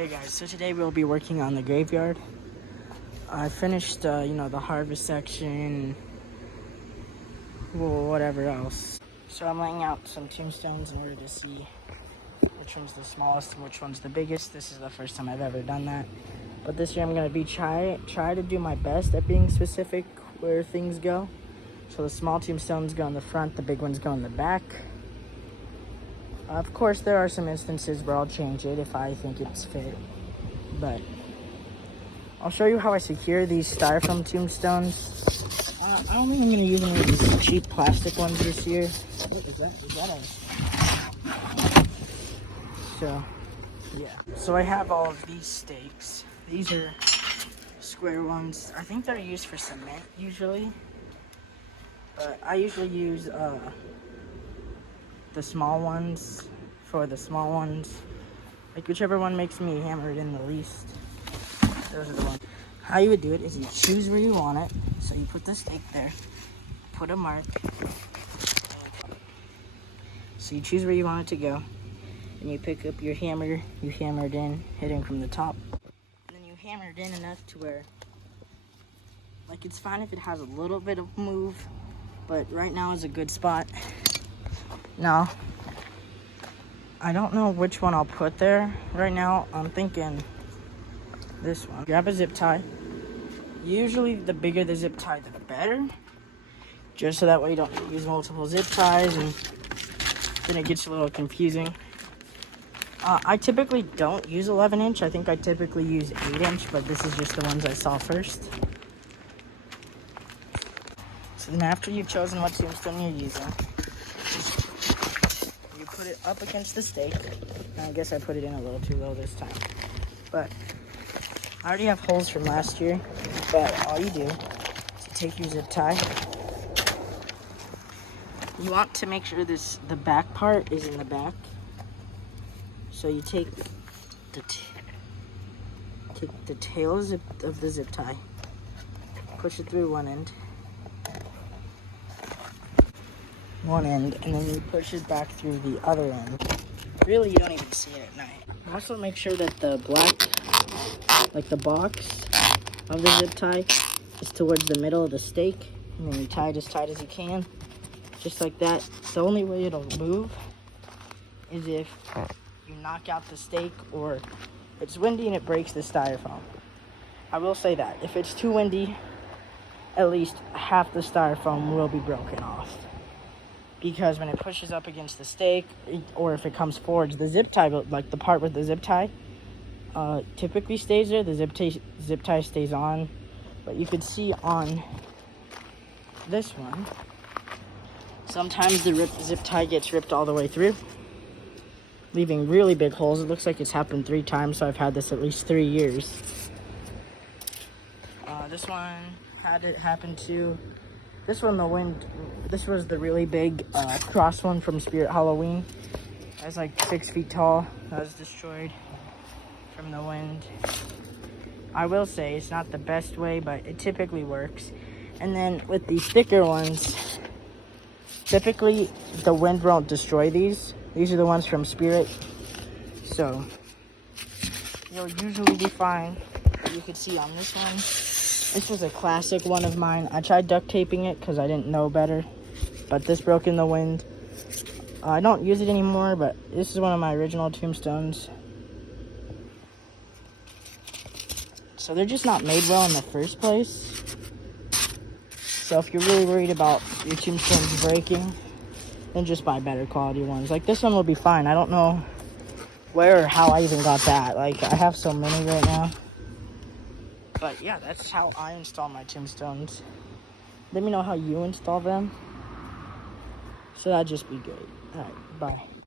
Okay guys, so today we'll be working on the graveyard. I finished, the harvest section, whatever else. So I'm laying out some tombstones in order to see which one's the smallest and which one's the biggest. This is the first time I've ever done that. But this year I'm going to be try to do my best at being specific where things go. So the small tombstones go in the front, the big ones go in the back. Of course, there are some instances where I'll change it if I think it's fit, but I'll show you how I secure these styrofoam tombstones. I don't think I'm going to use any of these cheap plastic ones this year. What is that? Is that So, yeah. So I have all of these stakes. These are square ones. I think they're used for cement usually, but I usually use the small ones for the small ones. Like whichever one makes me hammer it in the least. Those are the ones. How you would do it is you choose where you want it. So you put the stake there, put a mark. So you choose where you want it to go. And you pick up your hammer, you hammer it in, hitting from the top. And then you hammer it in enough to where, like, it's fine if it has a little bit of move, but right now is a good spot. Now, I don't know which one I'll put there right now. I'm thinking this one. Grab a zip tie. Usually the bigger the zip tie, the better. Just so that way you don't use multiple zip ties and then it gets a little confusing. I typically don't use 11-inch. I think I typically use 8-inch, but this is just the ones I saw first. So then after you've chosen what tombstone you're using, you put it up against the stake. I guess I put it in a little too low this time. But I already have holes from last year. But all you do is you take your zip tie. You want to make sure the back part is in the back. So you take the tail of the zip tie, push it through one end, and then you push it back through the other end. Really, you don't even see it at night. Also make sure that the black, like the box of the zip tie, is towards the middle of the stake, and then you tie it as tight as you can, just like that. The only way it'll move is if you knock out the stake or it's windy and it breaks the styrofoam. I will say that if it's too windy, at least half the styrofoam will be broken off, because when it pushes up against the stake or if it comes forwards, the zip tie, like the part with the zip tie, typically stays there. The zip tie stays on, but you could see on this one sometimes the zip tie gets ripped all the way through, leaving really big holes. It looks like it's happened 3 times, so I've had this at least 3 years. This one had it happen too. This one, this was the really big cross one from Spirit Halloween. It was like 6 feet tall. That was destroyed from the wind. I will say it's not the best way, but it typically works. And then with these thicker ones, typically the wind won't destroy these. These are the ones from Spirit, so you'll usually be fine. You could see on this one, this was a classic one of mine. I tried duct taping it because I didn't know better, but this broke in the wind. I don't use it anymore, but this is one of my original tombstones. So they're just not made well in the first place. So if you're really worried about your tombstones breaking, then just buy better quality ones. Like this one will be fine. I don't know where or how I even got that. Like, I have so many right now. But yeah, that's how I install my tombstones. Let me know how you install them. So that'd just be great. Alright, bye.